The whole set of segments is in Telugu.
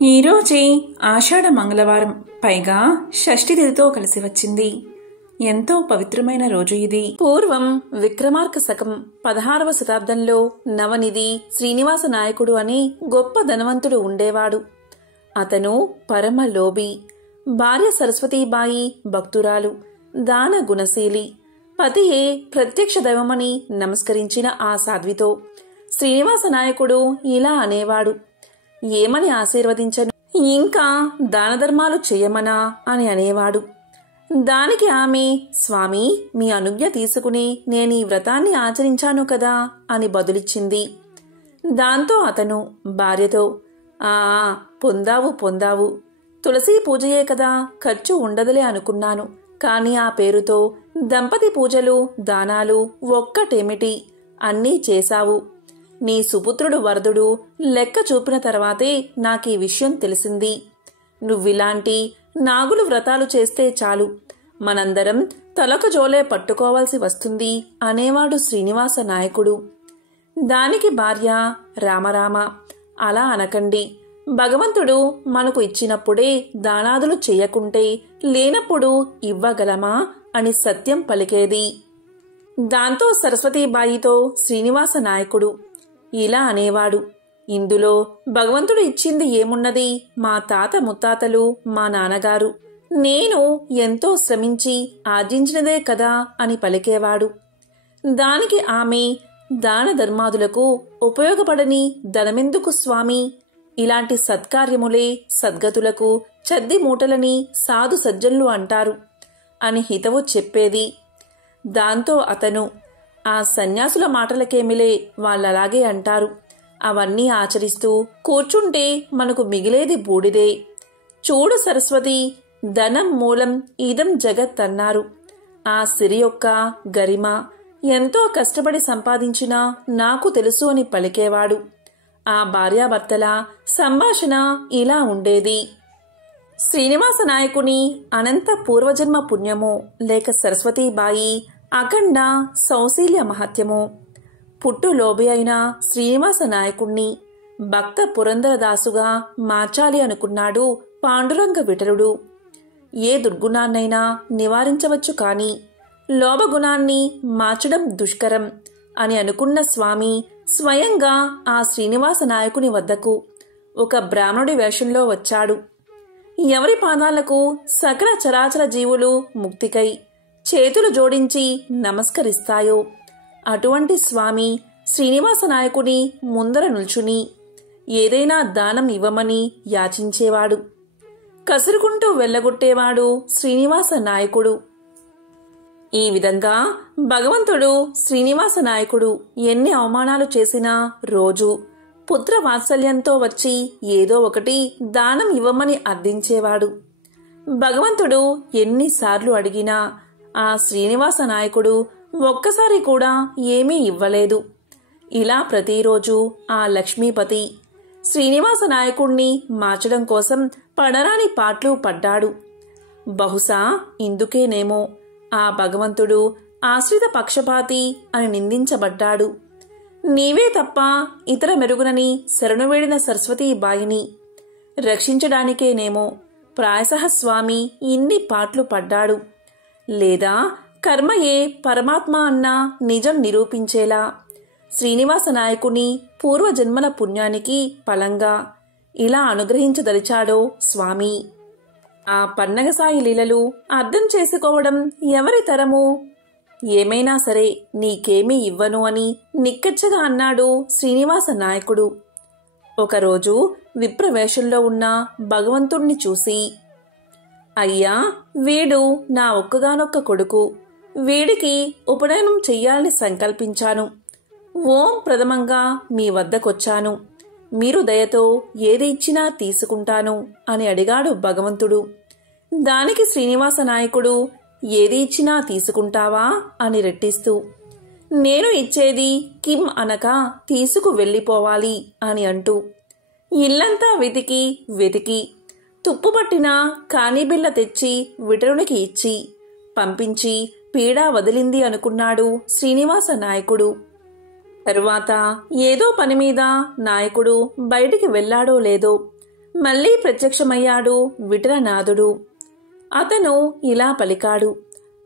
ఈరోజే ఆషాఢ మంగళవారం, పైగా షష్ఠి తిథితో కలిసి వచ్చింది. ఎంతో పవిత్రమైన రోజు ఇది. పూర్వం విక్రమార్క శకం 16వ శతాబ్దంలో నవనిధి శ్రీనివాస నాయకుడు అని గొప్ప ధనవంతుడు ఉండేవాడు. అతను పరమ లోభి. భార్య సరస్వతీబాయి భక్తురాలు, దాన గుణశీలి. పతియే ప్రత్యక్ష దైవమని నమస్కరించిన ఆ సాధ్వితో శ్రీనివాస నాయకుడు ఇలా అనేవాడు: ఏమని ఆశీర్వదించను, ఇంకా దాన ధర్మాలు చెయ్యమనా అని అనేవాడు. దానికి ఆమె, స్వామి, మీ అనుజ్ఞ తీసుకుని నేనీ వ్రతాన్ని ఆచరించాను కదా అని బదులిచ్చింది. దాంతో అతను భార్యతో, పొందావు. తులసీ పూజయే కదా, ఖర్చు ఉండదులే అనుకున్నాను. కాని ఆ పేరుతో దంపతి పూజలు, దానాలు ఒక్కటేమిటి, అన్నీ చేశావు. నీ సుపుత్రుడు వరదుడు లెక్క చూపిన తర్వాతే నాకీ విషయం తెలిసింది. నువ్విలాంటి నాగులు వ్రతాలు చేస్తే చాలు, మనందరం తలకు జోలే పట్టుకోవాల్సి వస్తుంది అనేవాడు శ్రీనివాస నాయకుడు. దానికి భార్య, రామరామ, అలా అనకండి. భగవంతుడు మనకు ఇచ్చినప్పుడే దానాదులు చెయ్యకుంటే లేనప్పుడు ఇవ్వగలమా అని సత్యం పలికేది. దాంతో సరస్వతీబాయితో శ్రీనివాస నాయకుడు ఇలా అనేవాడు: ఇందులో భగవంతుడు ఇచ్చింది ఏమున్నది? మా తాత ముత్తాతలు, మా నాన్నగారు, నేను ఎంతో శ్రమించి ఆర్జించినదే కదా అని పలికేవాడు. దానికి ఆమె, దాన ధర్మాదులకు ఉపయోగపడని ధనమెందుకు స్వామి? ఇలాంటి సత్కార్యములే సద్గతులకు చద్ది మూటలని సాధు సజ్జనులు అంటారు అని హితవు చెప్పేది. దాంతో అతను, ఆ సన్యాసుల మాటలకేమిలే, వాళ్ళలాగే అంటారు. అవన్నీ ఆచరిస్తూ కూర్చుంటే మనకు మిగిలేది బూడిదే. చూడు సరస్వతి, ధనం మూలం ఇదం జగత్ అన్నారు. ఆ సిరి యొక్క గరిమ ఎంతో కష్టపడి సంపాదించినా నాకు తెలుసు అని పలికేవాడు. ఆ భార్యాభర్తల సంభాషణ ఇలా ఉండేది: శ్రీనివాస నాయకుని అనంత పూర్వజన్మ పుణ్యమో, లేక సరస్వతీబాయి అఖండ సౌశీల్య మహత్యమో. పుట్టు లోబి అయిన శ్రీనివాస నాయకుణ్ణి భక్త పురందరదాసుగా మార్చాలి అనుకున్నాడు పాండురంగ విఠలుడు. ఏ దుర్గుణాన్నైనా నివారించవచ్చు, కాని లోభగుణాన్ని మార్చడం దుష్కరం అని అనుకున్న స్వామి స్వయంగా ఆ శ్రీనివాస నాయకుని వద్దకు ఒక బ్రాహ్మణుడి వేషంలో వచ్చాడు. ఎవరి పాదాలకు సకల చరాచర జీవులు ముక్తికై చేతులు జోడించి నమస్కరిస్తాయో అటువంటి స్వామి శ్రీనివాస నాయకుని ముందర నిల్చుని ఏదైనా దానం ఇవ్వమని యాచించేవాడు. కసురుకుంటూ వెళ్ళగొట్టేవాడు శ్రీనివాస నాయకుడు. ఈ విధంగా భగవంతుడు శ్రీనివాస నాయకుడు ఎన్ని అవమానాలు చేసినా రోజు పుత్ర వాత్సల్యంతో వచ్చి ఏదో ఒకటి దానం ఇవ్వమని అర్థించేవాడు. భగవంతుడు ఎన్నిసార్లు అడిగినా ఆ శ్రీనివాస నాయకుడు ఒక్కసారి కూడా ఏమీ ఇవ్వలేదు. ఇలా ప్రతిరోజు ఆ లక్ష్మీపతి శ్రీనివాస నాయకుణ్ణి మార్చడం కోసం పడరాని పాట్లు పడ్డాడు. బహుశా ఇందుకేనేమో ఆ భగవంతుడు ఆశ్రిత పక్షపాతి అని నిందించబడ్డాడు. నీవే తప్ప ఇతర మెరుగునని శరణువేడిన సరస్వతీబాయిని రక్షించడానికేనేమో ప్రాయశః స్వామి ఇన్ని పాట్లు పడ్డాడు. లేదా కర్మయే పరమాత్మ అన్న నిజం నిరూపించేలా శ్రీనివాస నాయకుని పూర్వజన్మల పుణ్యానికి ఫలంగా ఇలా అనుగ్రహించదలిచాడో స్వామి. ఆ పన్నగసాయి లీలలు అర్థం చేసుకోవడం ఎవరి తరము? ఏమైనా సరే నీకేమీ ఇవ్వను అని నిక్కచ్చగా అన్నాడు శ్రీనివాస నాయకుడు. ఒకరోజు విప్రవేషంలో ఉన్న భగవంతుణ్ణి చూసి, అయ్యా, వీడు నా ఒక్కగానొక్క కొడుకు. వీడికి ఉపనయనం చెయ్యాలని సంకల్పించాను. ఓం ప్రథమంగా మీ వద్దకొచ్చాను. మీరు దయతో ఏది ఇచ్చినా తీసుకుంటాను అని అడిగాడు భగవంతుడు. దానికి శ్రీనివాస నాయకుడు, ఏది ఇచ్చినా తీసుకుంటావా అని రెట్టిస్తూ, నేను ఇచ్చేది కిం అనక తీసుకు వెళ్ళిపోవాలి అని అంటూ ఇల్లంతా వెతికి తుప్పుపట్టిన కానీబిళ్ళ తెచ్చి విఠలునికి ఇచ్చి పంపించి పీడా వదిలింది అనుకున్నాడు శ్రీనివాస నాయకుడు. తరువాత ఏదో పనిమీద నాయకుడు బయటికి వెళ్లాడో లేదో మళ్లీ ప్రత్యక్షమయ్యాడు విఠలనాథుడు. అతను ఇలా పలికాడు,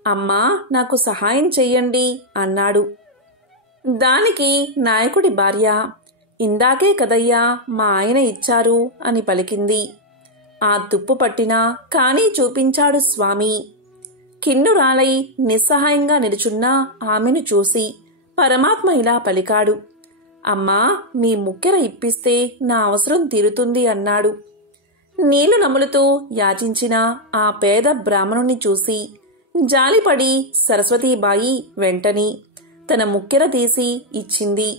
అమ్మా, నాకు సహాయం చెయ్యండి అన్నాడు. దానికి నాయకుడి భార్య, ఇందాకే కదయ్యా మా ఆయన ఇచ్చారు అని పలికింది. ఆ తుప్పు పట్టినా కానీ చూపించాడు స్వామి. కిన్నురాలై నిస్సహాయంగా నిలుచున్న ఆమెను చూసి పరమాత్మ ఇలా పలికాడు, అమ్మా, మీ ముక్కెర ఇప్పిస్తే నా అవసరం తీరుతుంది అన్నాడు. నీళ్లు నములుతూ యాచించిన ఆ పేద బ్రాహ్మణుణ్ణి చూసి జాలిపడి సరస్వతీబాయి వెంటనే తన ముక్కెర తీసి ఇచ్చింది.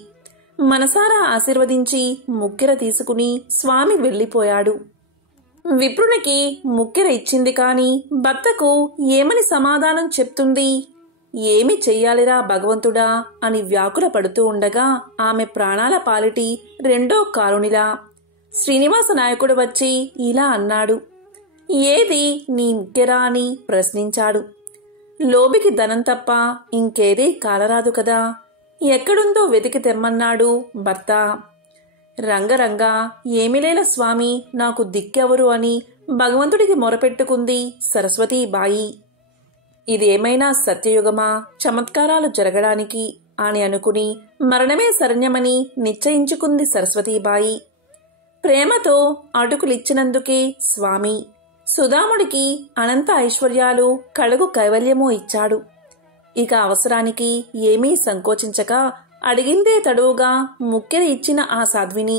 మనసారా ఆశీర్వదించి ముక్కెర తీసుకుని స్వామి వెళ్ళిపోయాడు. విప్రునికి ముక్కెర ఇచ్చింది కాని భర్తకు ఏమని సమాధానం చెప్తుంది? ఏమి చెయ్యాలిరా భగవంతుడా అని వ్యాకుల పడుతూ ఉండగా ఆమె ప్రాణాల పాలిటి రెండో కారునిలా శ్రీనివాస నాయకుడు వచ్చి ఇలా అన్నాడు, ఏది నీ ముక్కెరా అని ప్రశ్నించాడు. లోబికి ధనం తప్ప ఇంకేదీ కాలరాదు కదా, ఎక్కడుందో వెతికి తెమ్మన్నాడు భర్త. రంగరంగా ఏమిలేల స్వామి, నాకు దిక్కెవరు అని భగవంతుడికి మొరపెట్టుకుంది సరస్వతీబాయి. ఇదేమైనా సత్యయుగమా చమత్కారాలు జరగడానికి అని అనుకుని మరణమే శరణ్యమని నిశ్చయించుకుంది సరస్వతీబాయి. ప్రేమతో అటుకులిచ్చినందుకే స్వామి సుధాముడికి అనంత ఐశ్వర్యాలు కడుగు కైవల్యమూ ఇచ్చాడు. ఇక అవసరానికి ఏమీ సంకోచించక అడిగిందే తడువుగా ముక్కెర ఇచ్చిన ఆ సాధ్విని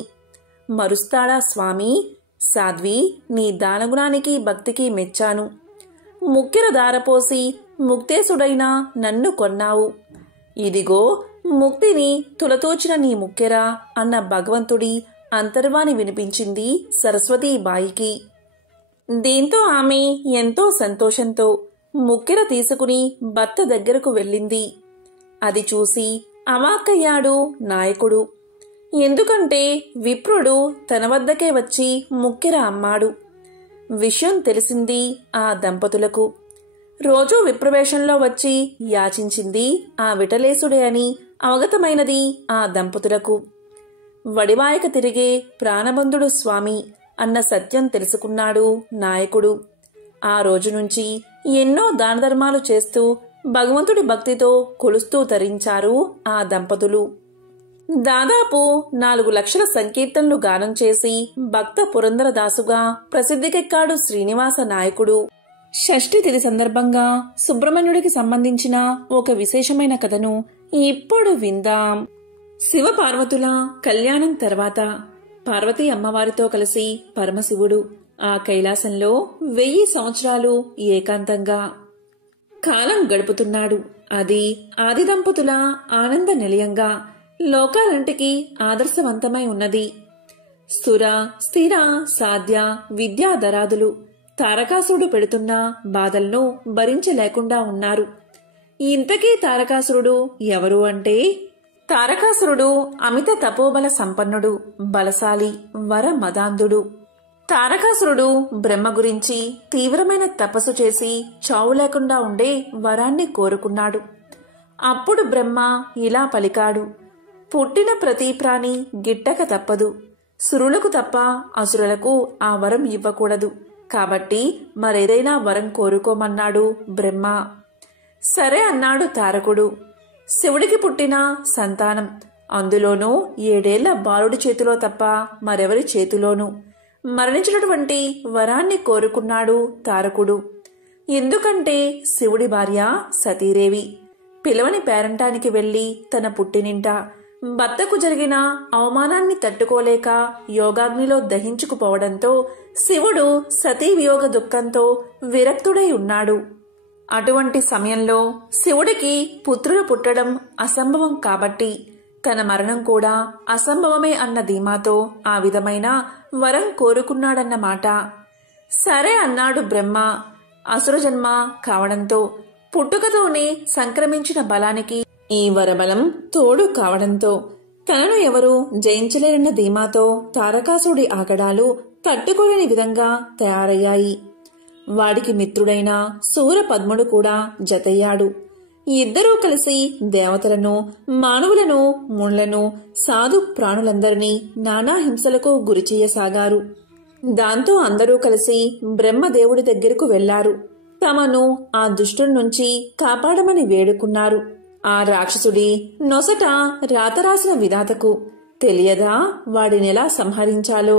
మరుస్తాడా స్వామి? సాధ్వి, నీ దానగుణానికి భక్తికి మెచ్చాను. ముక్కెర దారపోసి ముక్తేశుడైనా నన్ను కొన్నావు. ఇదిగో ముక్తిని తులతూచిన నీ ముక్కెర అన్న భగవంతుడి అంతర్వాణి వినిపించింది సరస్వతీబాయికి. దీంతో ఆమె ఎంతో సంతోషంతో ముక్కెర తీసుకుని భర్త దగ్గరకు వెళ్ళింది. అది చూసి అవాక్కయ్యాడు నాయకుడు. ఎందుకంటే విప్రుడు తన వద్దకే వచ్చి ముక్కెర అమ్మాడు. విషయం తెలిసింది ఆ దంపతులకు. రోజూ విప్రవేశంలో వచ్చి యాచించింది ఆ విఠలేశుడే అని అవగతమైనది ఆ దంపతులకు. వడివాయక తిరిగే ప్రాణబంధుడు స్వామి అన్న సత్యం తెలుసుకున్నాడు నాయకుడు. ఆ రోజు నుంచి ఎన్నో దానధర్మాలు చేస్తూ భగవంతుడి భక్తితో కొలుస్తూ తరించారు ఆ దంపతులు. దాదాపు 4 లక్షల సంకీర్తనలు గానం చేసి భక్త పురందరదాసుగా ప్రసిద్ధికెక్కాడు శ్రీనివాస నాయకుడు. షష్ఠి తిథి సందర్భంగా సుబ్రహ్మణ్యుడికి సంబంధించిన ఒక విశేషమైన కథను ఇప్పుడు విందాం. శివపార్వతుల కళ్యాణం తర్వాత పార్వతీ అమ్మవారితో కలిసి పరమశివుడు ఆ కైలాసంలో 1000 సంవత్సరాలు ఏకాంతంగా కాలం గడుపుతున్నాడు. అది ఆది దంపతుల ఆనంద నిలయంగా లోకాలంటికి ఆదర్శవంతమై ఉన్నది. స్థుర స్థిర సాధ్య విద్యాధరాదులు తారకాసురుడు పెడుతున్న బాధలను భరించలేకుండా ఉన్నారు. ఇంతకీ తారకాసురుడు ఎవరు అంటే, తారకాసురుడు అమిత తపోబల సంపన్నుడు, బలశాలి, వర మదాంధుడు. తారకాసురుడు బ్రహ్మ గురించి తీవ్రమైన తపస్సు చేసి చావు లేకుండా ఉండే వరాన్ని కోరుకున్నాడు. అప్పుడు బ్రహ్మ ఇలా పలికాడు, పుట్టిన ప్రతి ప్రాణి గిట్టక తప్పదు. సురులకు తప్ప అసురులకు ఆ వరం ఇవ్వకూడదు. కాబట్టి మరేదైనా వరం కోరుకోమన్నాడు బ్రహ్మ. సరే అన్నాడు తారకుడు. శివుడికి పుట్టిన సంతానం, అందులోనూ 7 ఏళ్ల బాలుడి చేతిలో తప్ప మరెవరి చేతిలోనూ మరణించినటువంటి వరాన్ని కోరుకున్నాడు తారకుడు. ఎందుకంటే శివుడి భార్య సతీదేవి పిలవని పేరంటానికి వెళ్లి తన పుట్టినింట భర్తకు జరిగిన అవమానాన్ని తట్టుకోలేక యోగాగ్నిలో దహించుకుపోవడంతో శివుడు సతీ వియోగ దుఃఖంతో విరక్తుడై ఉన్నాడు. అటువంటి సమయంలో శివుడికి పుత్రులు పుట్టడం అసంభవం కాబట్టి తన మరణం కూడా అసంభవమే అన్న ధీమాతో ఆ విధమైన వరం కోరుకున్నాడన్నమాట. సరే అన్నాడు బ్రహ్మ. అసురజన్మ కావడంతో పుట్టుకతోనే సంక్రమించిన బలానికి ఈ వరబలం తోడు కావడంతో తనను ఎవరూ జయించలేరన్న ధీమాతో తారకాసుడి ఆగడాలు తట్టుకోలేని విధంగా తయారయ్యాయి. వాడికి మిత్రుడైన సూరపద్ముడు కూడా జతయ్యాడు. ఇద్దరూ కలిసి దేవతలను, మానవులను, ముళ్లను, సాధు ప్రాణులందరినీ నానా హింసలకు గురిచేయసాగారు. దాంతో అందరూ కలిసి బ్రహ్మదేవుడి దగ్గరకు వెళ్లారు. తమను ఆ దుష్టుడి నుంచి కాపాడమని వేడుకున్నారు. ఆ రాక్షసుడి నొసట రాతరాసిన విధాతకు తెలియదా వాడినెలా సంహరించాలో?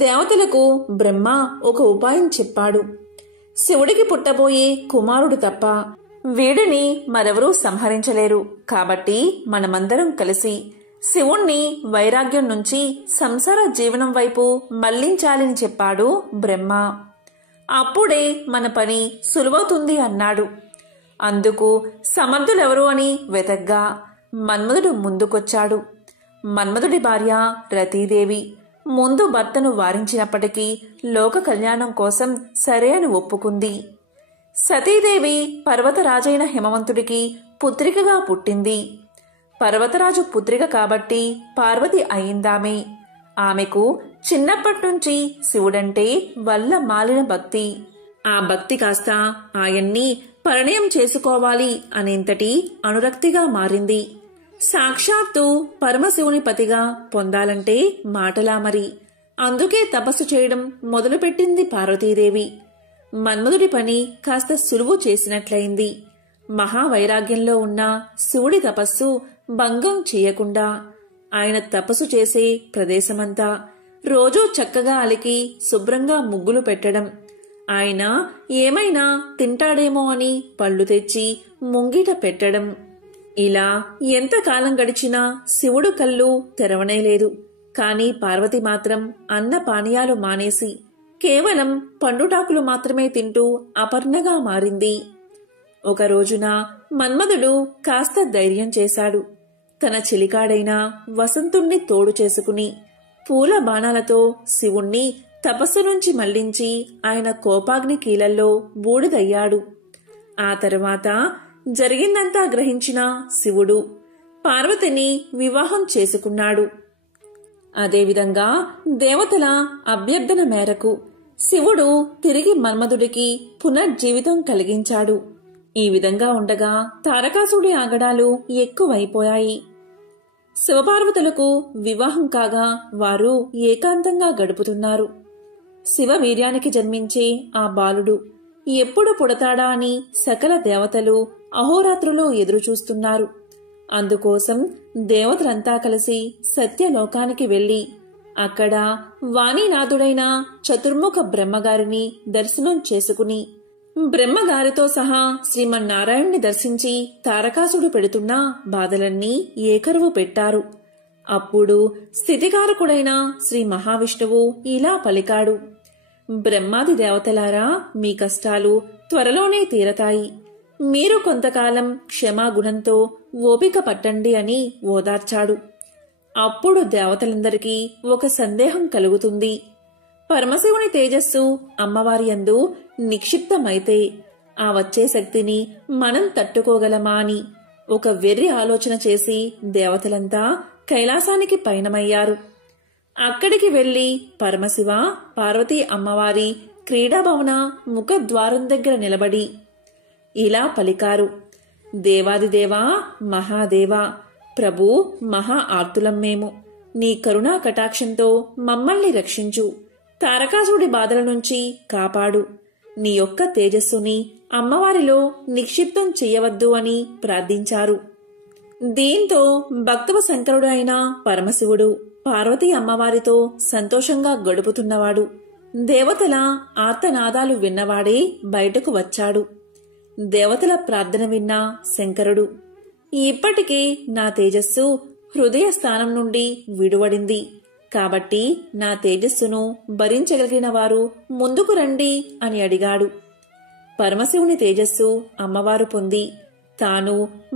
దేవతలకు బ్రహ్మ ఒక ఉపాయం చెప్పాడు. శివుడికి పుట్టబోయే కుమారుడు తప్ప వీడిని మరెవరూ సంహరించలేరు. కాబట్టి మనమందరం కలిసి శివుణ్ణి వైరాగ్యం నుంచి సంసార జీవనం వైపు మళ్లించాలని చెప్పాడు బ్రహ్మ. అప్పుడే మన పని సులువవుతుంది అన్నాడు. అందుకు సమర్థులెవరు అని వెతగ్గా మన్మధుడు ముందుకొచ్చాడు. మన్మధుడి భార్య రతీదేవి ముందు భర్తను వారించినప్పటికీ లోక కళ్యాణం కోసం సరే అని ఒప్పుకుంది. సతీదేవి పర్వతరాజైన హిమవంతుడికి పుత్రికగా పుట్టింది. పర్వతరాజు పుత్రిక కాబట్టి పార్వతి అయిందామే. ఆమెకు చిన్నప్పట్నుంచి శివుడంటే వల్ల మాలిన భక్తి. ఆ భక్తి కాస్త ఆయన్ని పరిణయం చేసుకోవాలి అనేంతటి అనురక్తిగా మారింది. సాక్షాత్తు పరమశివుని పతిగా పొందాలంటే మాటలా మరి. అందుకే తపస్సు చేయడం మొదలుపెట్టింది పార్వతీదేవి. మన్మధుడి పని కాస్త సులువు చేసినట్లయింది. మహావైరాగ్యంలో ఉన్న శివుడి తపస్సు భంగం చేయకుండా ఆయన తపస్సు చేసే ప్రదేశమంతా రోజూ చక్కగా అలికి శుభ్రంగా ముగ్గులు పెట్టడం, ఆయన ఏమైనా తింటాడేమో అని పళ్ళు తెచ్చి ముంగిట పెట్టడం. ఇలా ఎంతకాలం గడిచినా శివుడు కళ్ళు తెరవనేలేదు. కాని పార్వతి మాత్రం అన్న పానీయాలు మానేసి కేవలం పండుటాకులు మాత్రమే తింటూ అపర్ణగా మారింది. ఒక రోజున మన్మధుడు కాస్త ధైర్యం చేశాడు. తన చిలికాడైన వసంతుణ్ణి తోడు చేసుకుని పూల బాణాలతో శివుణ్ణి తపస్సు నుంచి మళ్లించి ఆయన కోపాగ్ని కీలల్లో బూడిదయ్యాడు. ఆ తరువాత జరిగిందంతా గ్రహించిన శివుడు పార్వతిని వివాహం చేసుకున్నాడు. అదేవిధంగా దేవతల అభ్యర్థన మేరకు శివుడు తిరిగి మన్మధుడికి పునర్జీవితం కలిగించాడు. ఈ విధంగా ఉండగా తారకాసుడి ఆగడాలు ఎక్కువైపోయాయి. శివపార్వతులకు వివాహం కాగా వారు ఏకాంతంగా గడుపుతున్నారు. శివ వీర్యానికి జన్మించే ఆ బాలుడు ఎప్పుడు పుడతాడా అని సకల దేవతలు అహోరాత్రులు ఎదురుచూస్తున్నారు. అందుకోసం దేవతలంతా కలిసి సత్యలోకానికి వెళ్లి అక్కడ వాణీనాథుడైన చతుర్ముఖ బ్రహ్మగారిని దర్శనం చేసుకుని బ్రహ్మగారితో సహా శ్రీమన్నారాయణ్ణి దర్శించి తారకాసుడు పెడుతున్న బాధలన్నీ ఏకరువు పెట్టారు. అప్పుడు స్థితికారకుడైన శ్రీ మహావిష్ణువు ఇలా పలికాడు: బ్రహ్మాది దేవతలారా, మీ కష్టాలు త్వరలోనే తీరతాయి. మీరు కొంతకాలం క్షమాగుణంతో ఓపిక పట్టండి అని ఓదార్చాడు. అప్పుడు దేవతలందరికీ ఒక సందేహం కలుగుతుంది. పరమశివుని తేజస్సు అమ్మవారి యందు నిక్షిప్తమైతే ఆ వచ్చే శక్తిని మనం తట్టుకోగలమా అని ఒక వెర్రి ఆలోచన చేసి దేవతలంతా కైలాసానికి పయనమయ్యారు. అక్కడికి వెళ్లి పరమశివ పార్వతీ అమ్మవారి క్రీడాభవన ముఖద్వారం దగ్గర నిలబడి ఇలా పలికారు: దేవాదిదేవా, మహాదేవా, ప్రభు, మహా ఆర్తులం మేము. నీ కరుణా కటాక్షంతో మమ్మల్ని రక్షించు. తారకాసుడి బాధల నుంచి కాపాడు. నీ యొక్క తేజస్సుని అమ్మవారిలో నిక్షిప్తం చెయ్యవద్దు అని ప్రార్థించారు. దీంతో భక్తవ శంకరుడు అయిన పరమశివుడు పార్వతీ అమ్మవారితో సంతోషంగా గడుపుతున్నవాడు. దేవతల ఆర్తనాదాలు విన్నవాడే బయటకు వచ్చాడు. దేవతల ప్రార్థన విన్న శంకరుడు, ఇప్పటికే నా తేజస్సు హృదయ స్థానం నుండి విడువడింది. కాబట్టి నా తేజస్సును భరించగలిగిన వారు ముందుకు రండి అని అడిగాడు. పరమశివుని తేజస్సు అమ్మవారు పొంది తాను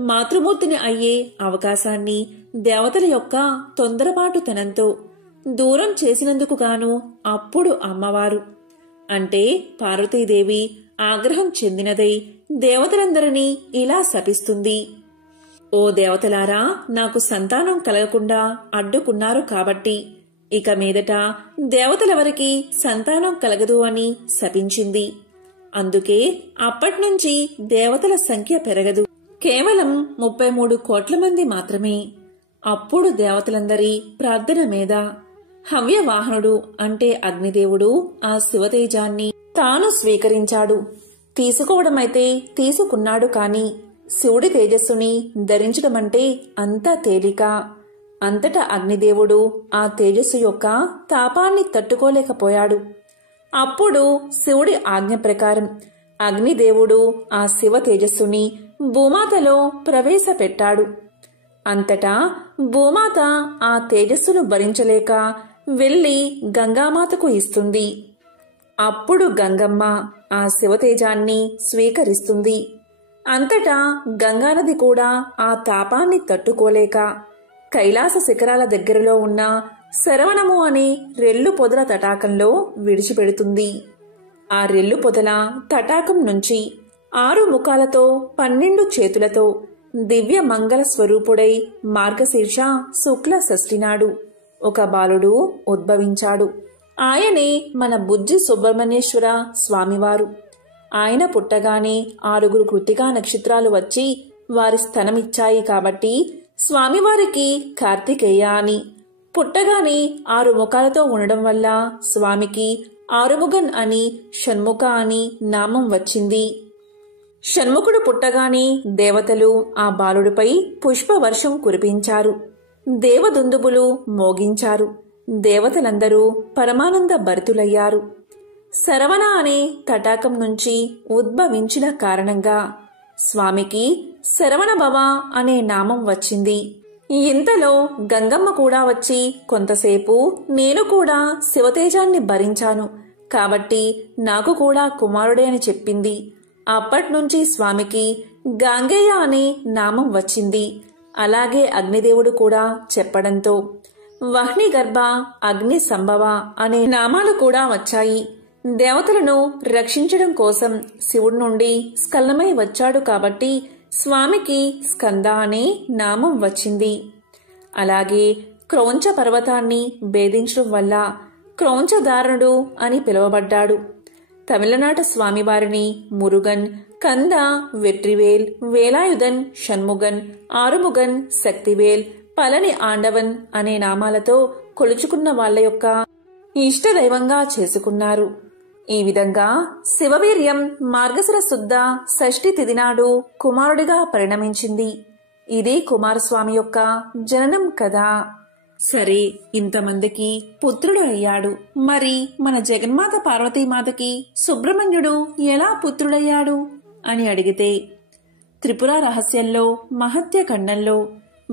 మాతృమూర్తిని అయ్యే అవకాశాన్ని దేవతల యొక్క తొందరపాటుతనంతో దూరం చేసినందుకు గాను అప్పుడు అమ్మవారు అంటే పార్వతీదేవి ఆగ్రహం చెందినదై దేవతలందరినీ ఇలా శపిస్తుంది: ఓ దేవతలారా, నాకు సంతానం కలగకుండా అడ్డుకున్నారు కాబట్టి ఇక మీదట దేవతలెవరికి సంతానం కలగదు అని శపించింది. అందుకే అప్పట్నుంచి దేవతల సంఖ్య పెరగదు. కేవలం 33 కోట్ల మంది మాత్రమే. అప్పుడు దేవతలందరి ప్రార్థన మీద హవ్యవాహనుడు అంటే అగ్నిదేవుడు ఆ శివతేజాన్ని తాను స్వీకరించాడు. తీసుకోవడమైతే తీసుకున్నాడు, కాని శివుడి తేజస్సుని ధరించడమంటే అంతా తేలిక. అంతటా అగ్నిదేవుడు ఆ తేజస్సు యొక్క తాపాన్ని తట్టుకోలేకపోయాడు. అప్పుడు శివుడి ఆజ్ఞ ప్రకారం అగ్నిదేవుడు ఆ శివ తేజస్సుని భూమాతలో ప్రవేశపెట్టాడు. అంతటా భూమాత ఆ తేజస్సును భరించలేక వెళ్లి గంగామాతకు ఇస్తుంది. అప్పుడు గంగమ్మ ఆ శివతేజాన్ని స్వీకరిస్తుంది. అంతటా గంగానది కూడా ఆ తాపాన్ని తట్టుకోలేక కైలాస శిఖరాల దగ్గరలో ఉన్న శరవణము అనే రెల్లు పొదల తటాకంలో విడిచిపెడుతుంది. ఆ రెల్లు పొదల తటాకం నుంచి 6 ముఖాలతో 12 చేతులతో దివ్య మంగళ స్వరూపుడై మార్గశీర్ష శుక్ల షష్ఠినాడు ఒక బాలుడు ఉద్భవించాడు. ఆయనే మన బుజ్జి సుబ్రహ్మణ్యేశ్వర స్వామివారు. ఆయన పుట్టగానే 6 కృత్తికా నక్షత్రాలు వచ్చి వారి స్థనమిచ్చాయి కాబట్టి స్వామివారికి కార్తికేయ అని, పుట్టగానే 6 ముఖాలతో ఉండడం వల్ల స్వామికి ఆరుముగన్ అని, షణ్ముఖ అని నామం వచ్చింది. షణ్ముఖుడు పుట్టగానే దేవతలు ఆ బాలుడిపై పుష్పవర్షం కురిపించారు. దేవదుందుబులు మోగించారు. దేవతలందరూ పరమానంద భరితులయ్యారు. శరవణ అనే తటాకం నుంచి ఉద్భవించిన కారణంగా స్వామికి శరవణ భవ అనే నామం వచ్చింది. ఇంతలో గంగమ్మ కూడా వచ్చి కొంతసేపు నేను కూడా శివతేజాన్ని భరించాను కాబట్టి నాకు కూడా కుమారుడే అని చెప్పింది. అప్పట్నుంచి స్వామికి గాంగేయ అనే నామం వచ్చింది. అలాగే అగ్నిదేవుడు కూడా చెప్పడంతో వహ్ని గర్భ, అగ్ని సంభవ అనే నామాలు కూడా వచ్చాయి. దేవతలను రక్షించడం కోసం శివుడి నుండి స్కలనమై వచ్చాడు కాబట్టి స్వామికి స్కంద అనే నామం వచ్చింది. అలాగే క్రౌంచ పర్వతాన్ని భేదించడం వల్ల క్రౌంచధారణుడు అని పిలువబడ్డాడు. తమిళనాట స్వామివారిని మురుగన్, కంద, వెట్రివేల్, వేలాయుధన్, షణ్ముగన్, ఆరుముగన్, శక్తివేల్, పళని ఆండవన్ అనే నామాలతో కొలుచుకున్న వాళ్ల యొక్క ఇష్టదైవంగా చేసుకున్నారు. ఈ విధంగా శివవీర్యం మార్గశిర శుద్ధ షష్ఠి తిథి నాడు కుమారుడిగా పరిణమించింది. ఇది కుమారస్వామి యొక్క జననం కదా. సరే, ఇంతమందికి పుత్రుడు అయ్యాడు. మరి మన జగన్మాత పార్వతీమాతకి సుబ్రహ్మణ్యుడు ఎలా పుత్రుడయ్యాడు అని అడిగితే త్రిపుర రహస్యంలో మహత్య ఖండంలో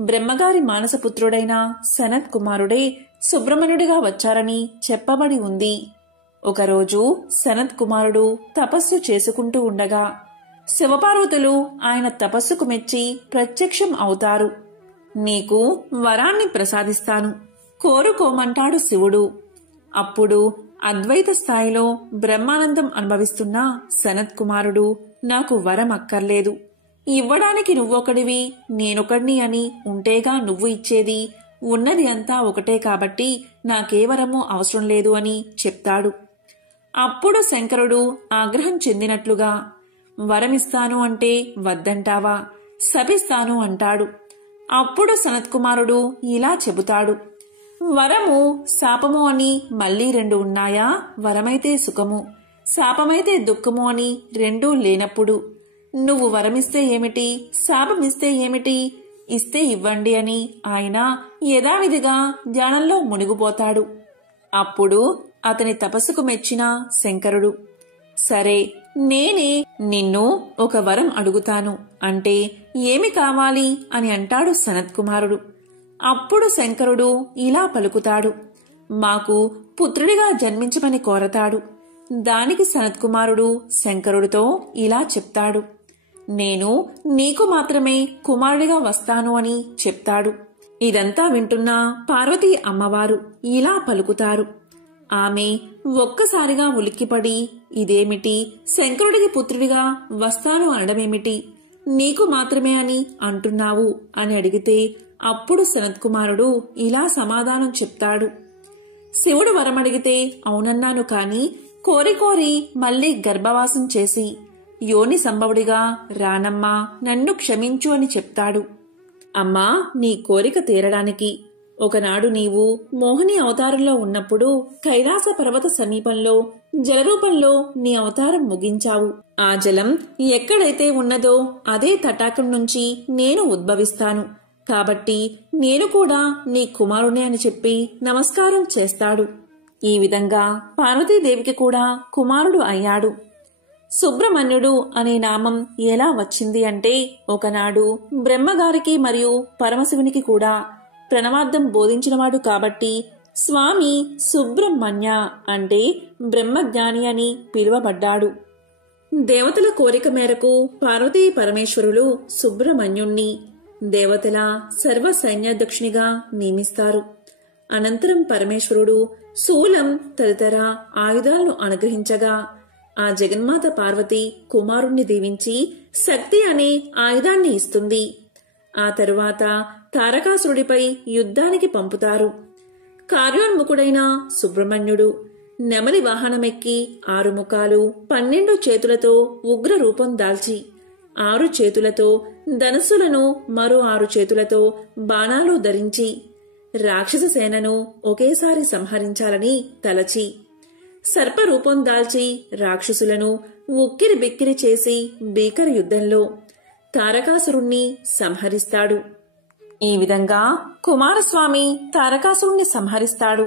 బ్రహ్మగారి మానసపుత్రుడైన సనత్ కుమారుడే సుబ్రహ్మణ్యుడిగా వచ్చారని చెప్పబడి ఉంది. ఒకరోజు సనత్ కుమారుడు తపస్సు చేసుకుంటూ ఉండగా శివపార్వతులు ఆయన తపస్సుకు మెచ్చి ప్రత్యక్షం అవుతారు. నీకు వరాన్ని ప్రసాదిస్తాను, కోరుకోమంటాడు శివుడు. అప్పుడు అద్వైత స్థాయిలో బ్రహ్మానందం అనుభవిస్తున్న సనత్ కుమారుడు నాకు వరం అక్కర్లేదు, ఇవ్వడానికి నువ్వొకడివి నేనొకడిని అని ఉంటేగా నువ్వు ఇచ్చేది, ఉన్నది అంతా ఒకటే కాబట్టి నాకే వరము అవసరం లేదు అని చెప్తాడు. అప్పుడు శంకరుడు ఆగ్రహం చెందినట్లుగా వరమిస్తాను అంటే వద్దంటావా, శపిస్తాను అంటాడు. అప్పుడు సనత్కుమారుడు ఇలా చెబుతాడు, వరము శాపము అని మళ్లీ 2 ఉన్నాయా? వరమైతే సుఖము, శాపమైతే దుఃఖము అని 2 లేనప్పుడు నువ్వు వరమిస్తే ఏమిటి, శాపమిస్తే ఏమిటి, ఇస్తే ఇవ్వండి అని ఆయన యథావిధిగా ధ్యానంలో మునిగిపోతాడు. అప్పుడు అతని తపస్సుకు మెచ్చిన శంకరుడు, సరే నేనే నిన్ను ఒక వరం అడుగుతాను అంటే ఏమి కావాలి అని అంటాడు సనత్కుమారుడు. అప్పుడు శంకరుడు ఇలా పలుకుతాడు, మాకు పుత్రుడిగా జన్మించమని కోరతాడు. దానికి సనత్కుమారుడు శంకరుడితో ఇలా చెప్తాడు, నేను నీకు మాత్రమే కుమారుడిగా వస్తాను అని చెప్తాడు. ఇదంతా వింటున్న పార్వతీ అమ్మవారు ఇలా పలుకుతారు. ఆమె ఒక్కసారిగా ఉలిక్కిపడి, ఇదేమిటి, శంకరుడికి పుత్రుడిగా వస్తాను అనడమేమిటి, నీకు మాత్రమే అని అంటున్నావు అని అడిగితే అప్పుడు సనత్కుమారుడు ఇలా సమాధానం చెప్తాడు, శివుడు వరమడిగితే అవునన్నాను కాని కోరి కోరి మళ్లీ గర్భవాసం చేసి యోని సంభవుడిగా రానమ్మా, నన్ను క్షమించు అని చెప్తాడు. అమ్మా, నీ కోరిక తీరడానికి ఒకనాడు నీవు మోహిని అవతారంలో ఉన్నప్పుడు కైలాస పర్వత సమీపంలో జలరూపంలో నీ అవతారం ముగించావు. ఆ జలం ఎక్కడైతే ఉన్నదో అదే తటాకం నుంచి నేను ఉద్భవిస్తాను. కాబట్టి నేను కూడా నీ కుమారునే అని చెప్పి నమస్కారం చేస్తాడు. ఈ విధంగా పార్వతీదేవికి కూడా కుమారుడు అయ్యాడు. సుబ్రహ్మణ్యుడు అనే నామం ఎలా వచ్చింది అంటే, ఒకనాడు బ్రహ్మగారికి మరియు పరమశివునికి కూడా ప్రణవార్థం బోధించినవాడు కాబట్టి స్వామి సుబ్రహ్మణ్య అంటే బ్రహ్మజ్ఞాని అని పిలువబడ్డాడు. దేవతల కోరిక మేరకు పార్వతీ పరమేశ్వరులు సుబ్రహ్మణ్యుణ్ణి దేవతల సర్వ సైన్యాధ్యక్షునిగా నియమిస్తారు. అనంతరం పరమేశ్వరుడు శూలం తదితర ఆయుధాలను అనుగ్రహించగా ఆ జగన్మాత పార్వతి కుమారుణ్ణి దీవించి శక్తి అనే ఆయుధాన్ని ఇస్తుంది. ఆ తరువాత తారకాసురుడిపై యుద్ధానికి పంపుతారు. కార్యోన్ముఖుడైన సుబ్రహ్మణ్యుడు నెమలి వాహనమెక్కి 6 ముఖాలు 12 చేతులతో ఉగ్ర రూపం దాల్చి 6 చేతులతో ధనుస్సులను మరో 6 చేతులతో బాణాలు ధరించి రాక్షస సేనను ఒకేసారి సంహరించాలని తలచి సర్పరూపం దాల్చి రాక్షసులను ఉక్కిరి బిక్కిరి చేసి భీకర యుద్ధంలో తారకాసురుణ్ణి సంహరిస్తాడు. ఈ విధంగా కుమారస్వామి తారకాసురుణ్ణి సంహరిస్తాడు.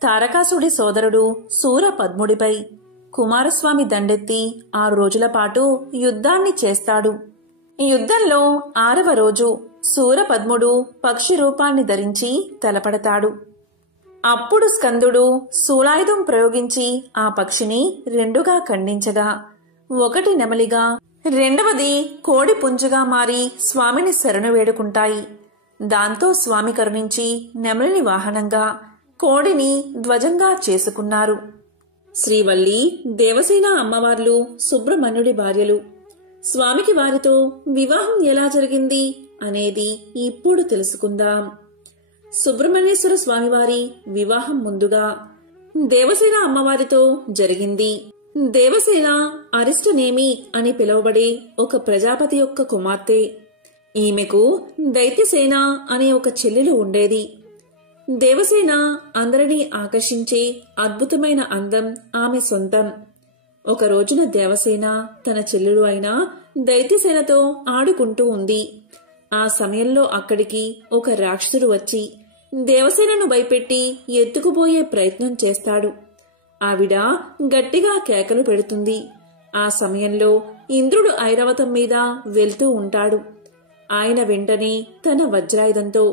తారకాసుడి సోదరుడు శూరపద్ముడిపై కుమారస్వామి దండెత్తి 6 రోజుల పాటు యుద్ధాన్ని చేస్తాడు. ఈ యుద్ధంలో 6వ రోజు శూరపద్ముడు పక్షి రూపాన్ని ధరించి తలపడతాడు. అప్పుడు స్కందుడు శూలాయుధం ప్రయోగించి ఆ పక్షిని 2గా ఖండించగా, ఒకటి నెమలిగా, రెండవది కోడి పుంజుగా మారి స్వామిని శరణు వేడుకుంటాయి. దాంతో స్వామి కరుణించి నెమలిని వాహనంగా, కోడిని ధ్వజంగా చేసుకున్నారు. శ్రీవల్లి, దేవసేన అమ్మవార్లు సుబ్రహ్మణ్యుడి భార్యలు. స్వామికి వారితో వివాహం ఎలా జరిగింది అనేది ఇప్పుడు తెలుసుకుందాం. సుబ్రహ్మణ్యేశ్వర స్వామివారి వివాహం ముందుగా దేవసేన అమ్మవారితో జరిగింది. దేవసేన అరిష్టనేమి అని పిలువబడే ఒక ప్రజాపతి యొక్క కుమార్తె. ఈమెకు దైత్యసేన అనే ఒక చెల్లెలు ఉండేది. దేవసేన అందరినీ ఆకర్షించే అద్భుతమైన అందం ఆమె సొంతం. ఒక రోజున దేవసేన తన చెల్లెలు అయిన దైత్యసేనతో ఆడుకుంటూ ఉంది. ఆ సమయంలో అక్కడికి ఒక రాక్షసుడు వచ్చి దేవసేనను భయపెట్టి ఎత్తుకుపోయే ప్రయత్నం చేస్తాడు. ఆవిడ గట్టిగా కేకలు పెడుతుంది. ఆ సమయంలో ఇంద్రుడు ఐరావతం మీద వెళ్తూ ఉంటాడు. ఆయన వెంటనే తన వజ్రాయుధంతో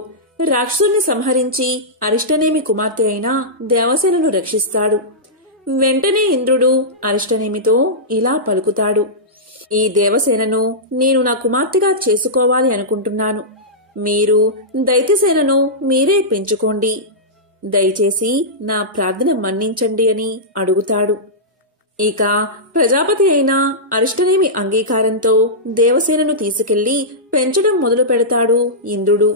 రాక్షసుని సంహరించి అరిష్టనేమి కుమార్తె అయిన దేవసేనను రక్షిస్తాడు. వెంటనే ఇంద్రుడు అరిష్టనేమితో ఇలా పలుకుతాడు: ఈ దేవసేనను నేను నా కుమార్తెగా చేసుకోవాలి అనుకుంటున్నాను. మీరు దైత్యసేనను మీరే పెంచుకోండి. దయచేసి నా ప్రార్థన మన్నించండి అని అడుగుతాడు. ఇక ప్రజాపతి అయిన అరిష్టనేమి అంగీకారంతో దేవసేనను తీసుకెళ్లి పెంచడం మొదలు పెడతాడు ఇంద్రుడు.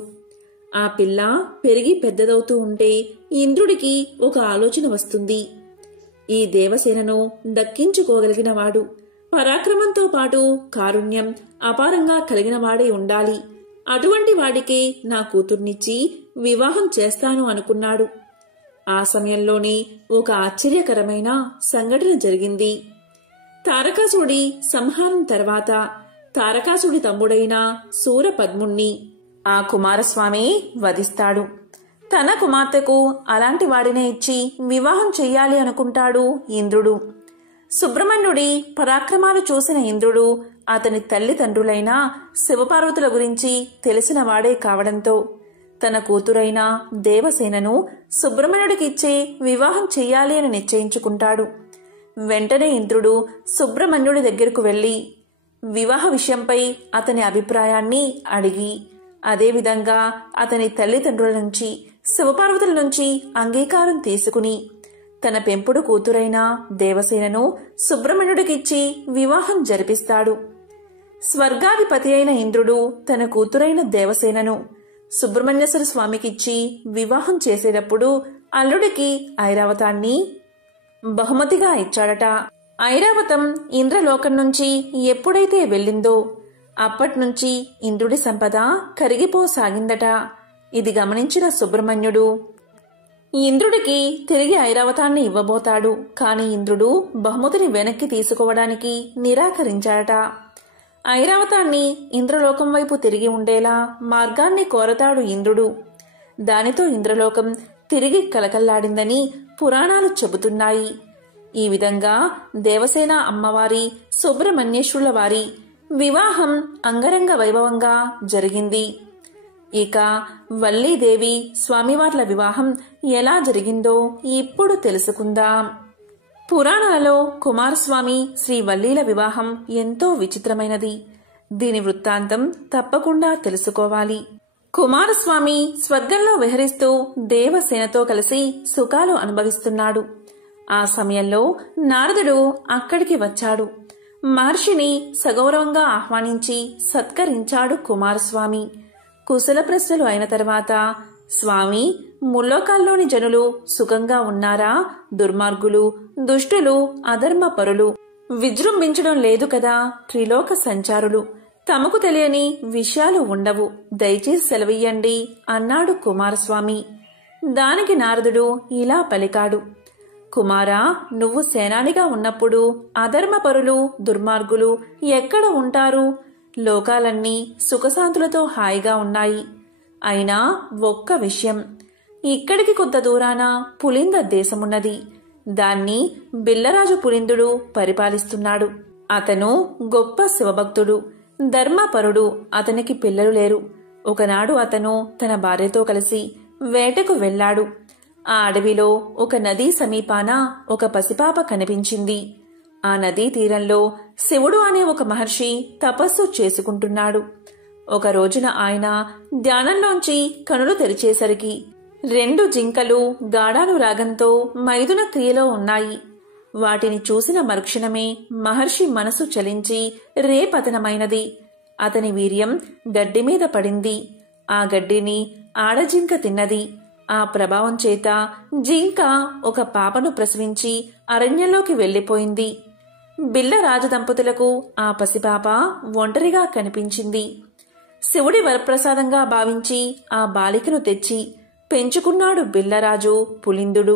ఆ పిల్ల పెరిగి పెద్దదవుతూ ఉంటే ఇంద్రుడికి ఒక ఆలోచన వస్తుంది. ఈ దేవసేనను దక్కించుకోగలిగినవాడు, పరాక్రమంతో పాటు కారుణ్యం అపారంగా కలిగినవాడై ఉండాలి. అటువంటి వాడికే నా కూతుర్నిచ్చి వివాహం చేస్తాను అనుకున్నాడు. ఆ సమయంలోనే ఒక ఆశ్చర్యకరమైన సంఘటన జరిగింది. తారకాసుడి సంహారం తర్వాత తారకాసుడి తమ్ముడైన శూరపద్ముణ్ణి ఆ కుమారస్వామి వధిస్తాడు. తన కుమార్తెకు అలాంటి వాడినే ఇచ్చి వివాహం చెయ్యాలి అనుకుంటాడు ఇంద్రుడు. సుబ్రహ్మణ్యుడి పరాక్రమాలు చూసిన ఇంద్రుడు అతని తల్లిదండ్రులైన శివపార్వతుల గురించి తెలిసిన వాడే కావడంతో తన కూతురైన దేవసేనను సుబ్రహ్మణ్యుడికిచ్చే వివాహం చెయ్యాలి అని నిశ్చయించుకుంటాడు. వెంటనే ఇంద్రుడు సుబ్రహ్మణ్యుడి దగ్గరకు వెళ్లి వివాహ విషయంపై అతని అభిప్రాయాన్ని అడిగి, అదేవిధంగా అతని తల్లిదండ్రుల నుంచి శివపార్వతుల నుంచి అంగీకారం తీసుకుని తన పెంపుడు కూతురైన దేవసేనను సుబ్రహ్మణ్యుడికిచ్చి వివాహం జరిపిస్తాడు. స్వర్గాధిపతి అయిన ఇంద్రుడు తన కూతురైన దేవసేనను సుబ్రహ్మణ్యేశ్వర స్వామికిచ్చి వివాహం చేసేటప్పుడు అల్లుడికి ఐరావతాన్ని బహుమతిగా ఇచ్చాడట. ఐరావతం ఇంద్రలోకం నుంచి ఎప్పుడైతే వెళ్ళిందో అప్పట్నుంచి ఇంద్రుడి సంపద కరిగిపోసాగిందట. ఇది గమనించిన సుబ్రహ్మణ్యుడు ఇంద్రుడికి తిరిగి ఐరావతాన్ని ఇవ్వబోతాడు. కాని ఇంద్రుడు బహుమతిని వెనక్కి తీసుకోవడానికి నిరాకరించాడట. ఐరావతాన్ని ఇంద్రలోకం వైపు తిరిగి ఉండేలా మార్గాన్ని కోరతాడు ఇంద్రుడు. దానితో ఇంద్రలోకం తిరిగి కలకల్లాడిందని పురాణాలు చెబుతున్నాయి. ఈ విధంగా దేవసేన అమ్మవారి సుబ్రహ్మణ్యేశ్వరుల వారి వివాహం అంగరంగ వైభవంగా జరిగింది. ఇక వల్లీదేవి స్వామివార్ల వివాహం ఎలా జరిగిందో ఇప్పుడు తెలుసుకుందాం. పురాణాలలో కుమారస్వామి శ్రీ వల్లీల వివాహం ఎంతో విచిత్రమైనది. దీని వృత్తాంతం తప్పకుండా తెలుసుకోవాలి. కుమారస్వామి స్వర్గంలో విహరిస్తూ దేవసేనతో కలిసి సుఖాలు అనుభవిస్తున్నాడు. ఆ సమయంలో నారదుడు అక్కడికి వచ్చాడు. మహర్షిని సగౌరవంగా ఆహ్వానించి సత్కరించాడు కుమారస్వామి. కుశల ప్రశ్నలు అయిన తర్వాత, స్వామి, ముల్లోకాల్లోని జనులు సుఖంగా ఉన్నారా? దుర్మార్గులు, దుష్టులు, అధర్మపరులు విజృంభించడం లేదు కదా? త్రిలోక సంచారులు, తమకు తెలియని విషయాలు ఉండవు, దయచేసి సెలవియ్యండి అన్నాడు కుమారస్వామి. దానికి నారదుడు ఇలా పలికాడు: కుమారా, నువ్వు సేనానిగా ఉన్నప్పుడు అధర్మపరులు, దుర్మార్గులు ఎక్కడ ఉంటారు? లోకాలన్నీ సుఖశాంతులతో హాయిగా ఉన్నాయి. అయినా ఒక్క విషయం, ఇక్కడికి కొంత దూరాన పులింద దేశమున్నది. దాన్ని బిల్లరాజు పులిందుడు పరిపాలిస్తున్నాడు. అతను గొప్ప శివభక్తుడు, ధర్మపరుడు. అతనికి పిల్లలు లేరు. ఒకనాడు అతను తన భార్యతో కలిసి వేటకు వెళ్లాడు. ఆ అడవిలో ఒక నదీ సమీపాన ఒక పసిపాప కనిపించింది. ఆ నదీ తీరంలో శివుడు అనే ఒక మహర్షి తపస్సు చేసుకుంటున్నాడు. ఒక రోజున ఆయన ధ్యానంలోంచి కనులు తెరిచేసరికి 2 జింకలు గాఢానురాగంతో మైథున క్రియలో ఉన్నాయి. వాటిని చూసిన మరుక్షణమే మహర్షి మనసు చలించి రేపతనమైనది. అతని వీర్యం గడ్డి మీద పడింది. ఆ గడ్డిని ఆడజింక తిన్నది. ఆ ప్రభావం చేత జింక ఒక పాపను ప్రసవించి అరణ్యంలోకి వెళ్లిపోయింది. బిల్ల రాజదంపతులకు ఆ పసిపాప ఒంటరిగా కనిపించింది. శివుడి వరప్రసాదంగా భావించి ఆ బాలికను తెచ్చి పెంచుకున్నాడు బిల్లరాజు పులిందుడు.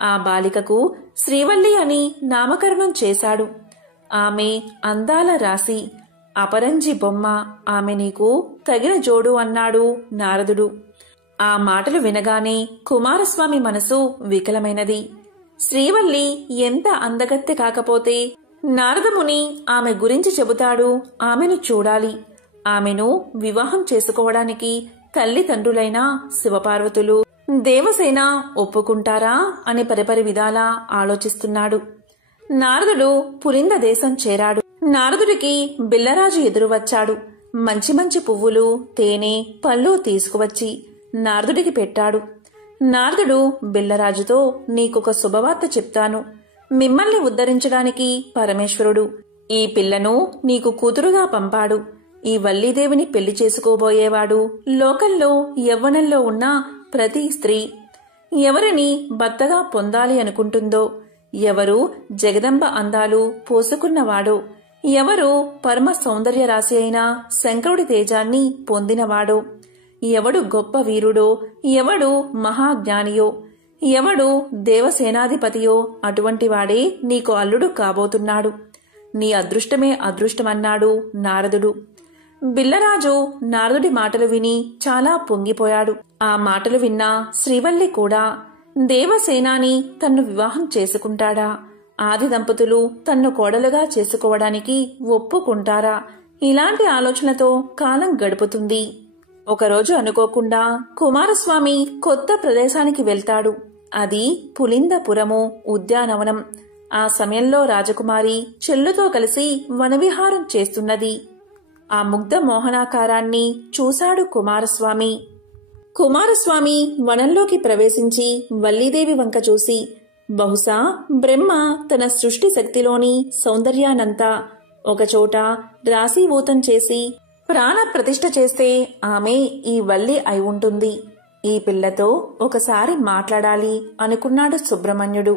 ఆ బాలికకు శ్రీవల్లి అని నామకరణం చేశాడు. ఆమె అందాల రాశి, అపరంజి బొమ్మ. ఆమె నీకు తగిన జోడు అన్నాడు నారదుడు. ఆ మాటలు వినగానే కుమారస్వామి మనసు వికలమైనది. శ్రీవల్లి ఎంత అందగత్తె కాకపోతే నారదముని ఆమె గురించి చెబుతాడు. ఆమెను చూడాలి. ఆమెను వివాహం చేసుకోవడానికి తల్లిదండ్రులైన శివపార్వతులు, దేవసేన ఒప్పుకుంటారా అని పరిపరి విధాలా ఆలోచిస్తున్నాడు. నారదుడు పులింద దేశం చేరాడు. నారదుడికి బిల్లరాజు ఎదురు వచ్చాడు. మంచి మంచి పువ్వులు, తేనె, పళ్ళు తీసుకువచ్చి నారదుడికి పెట్టాడు. నారదుడు బిల్లరాజుతో, నీకొక శుభవార్త చెప్తాను. మిమ్మల్ని ఉద్ధరించడానికి పరమేశ్వరుడు ఈ పిల్లను నీకు కూతురుగా పంపాడు. ఈ వల్లీదేవిని పెళ్లి చేసుకోబోయేవాడు లోకంలో యవ్వనంలో ఉన్న ప్రతి స్త్రీ ఎవరిని భర్తగా పొందాలి అనుకుంటుందో, ఎవరు జగదంబ అందాలు పోసుకున్నవాడో, ఎవరు పరమ సౌందర్య రాశి అయిన శంకరుడి తేజాన్ని పొందినవాడో, ఎవడు గొప్ప వీరుడో, ఎవడు మహాజ్ఞానియో, ఎవడు దేవసేనాధిపతియో అటువంటి వాడే నీకు అల్లుడు కాబోతున్నాడు. నీ అదృష్టమే అదృష్టమన్నాడు నారదుడు. బిల్లరాజు నారదుడి మాటలు విని చాలా పొంగిపోయాడు. ఆ మాటలు విన్న శ్రీవల్లి కూడా దేవసేనాని తన్ను వివాహం చేసుకుంటాడా? ఆది దంపతులు తన్ను కోడలుగా చేసుకోవడానికి ఒప్పుకుంటారా? ఇలాంటి ఆలోచనతో కాలం గడుపుతుంది. ఒకరోజు అనుకోకుండా కుమారస్వామి కొత్త ప్రదేశానికి వెళ్తాడు. అది పులిందపురము ఉద్యానవనం. ఆ సమయంలో రాజకుమారి చెల్లుతో కలిసి వనవిహారం చేస్తున్నది. ఆ ముగ్ధ మోహనాకారాన్ని చూశాడు కుమారస్వామి. కుమారస్వామి వనంలోకి ప్రవేశించి వల్లీదేవి వంక చూసి, బహుశా బ్రహ్మ తన సృష్టి శక్తిలోని సౌందర్యానంతా ఒకచోట రాశీభూతం చేసి ప్రాణ ప్రతిష్ఠ చేస్తే ఆమె ఈ వల్లి అయి ఉంటుంది. ఈ పిల్లతో ఒకసారి మాట్లాడాలి అనుకున్నాడు సుబ్రహ్మణ్యుడు.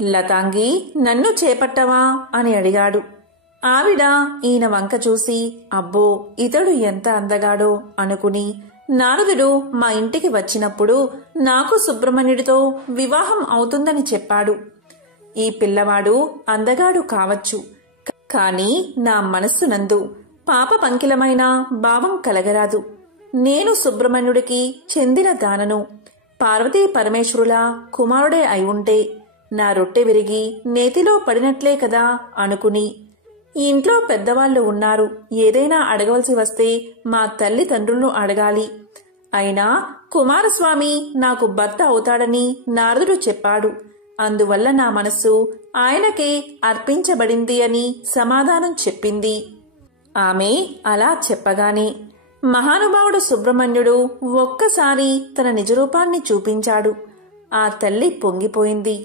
లతాంగి, నన్ను చేపట్టవా అని అడిగాడు. ఆవిడ ఈయన వంక చూసి, అబ్బో, ఇతడు ఎంత అందగాడో అనుకుని నారదుడు మా ఇంటికి వచ్చినప్పుడు నాకు సుబ్రహ్మణ్యుడితో వివాహం అవుతుందని చెప్పాడు. ఈ పిల్లవాడు అందగాడు కావచ్చు, కాని నా మనస్సునందు పాప పంకిలమైన భావం కలగరాదు. నేను సుబ్రహ్మణ్యుడికి చెందిన దానను. పార్వతీ పరమేశ్వరుల కుమారుడే అయి ఉంటే నా రొట్టె విరిగి నేతిలో పడినట్లే కదా అనుకుని, ఇంట్లో పెద్దవాళ్లు ఉన్నారు, ఏదైనా అడగవలసి వస్తే మా తల్లిదండ్రులను అడగాలి. అయినా కుమారస్వామి నాకు భర్త అవుతాడని నారదుడు చెప్పాడు. అందువల్ల నా మనస్సు ఆయనకే అర్పించబడింది అని సమాధానం చెప్పింది. ఆమె అలా చెప్పగానే మహానుభావుడు సుబ్రహ్మణ్యుడు ఒక్కసారి తన నిజరూపాన్ని చూపించాడు. ఆ తల్లి పొంగిపోయింది.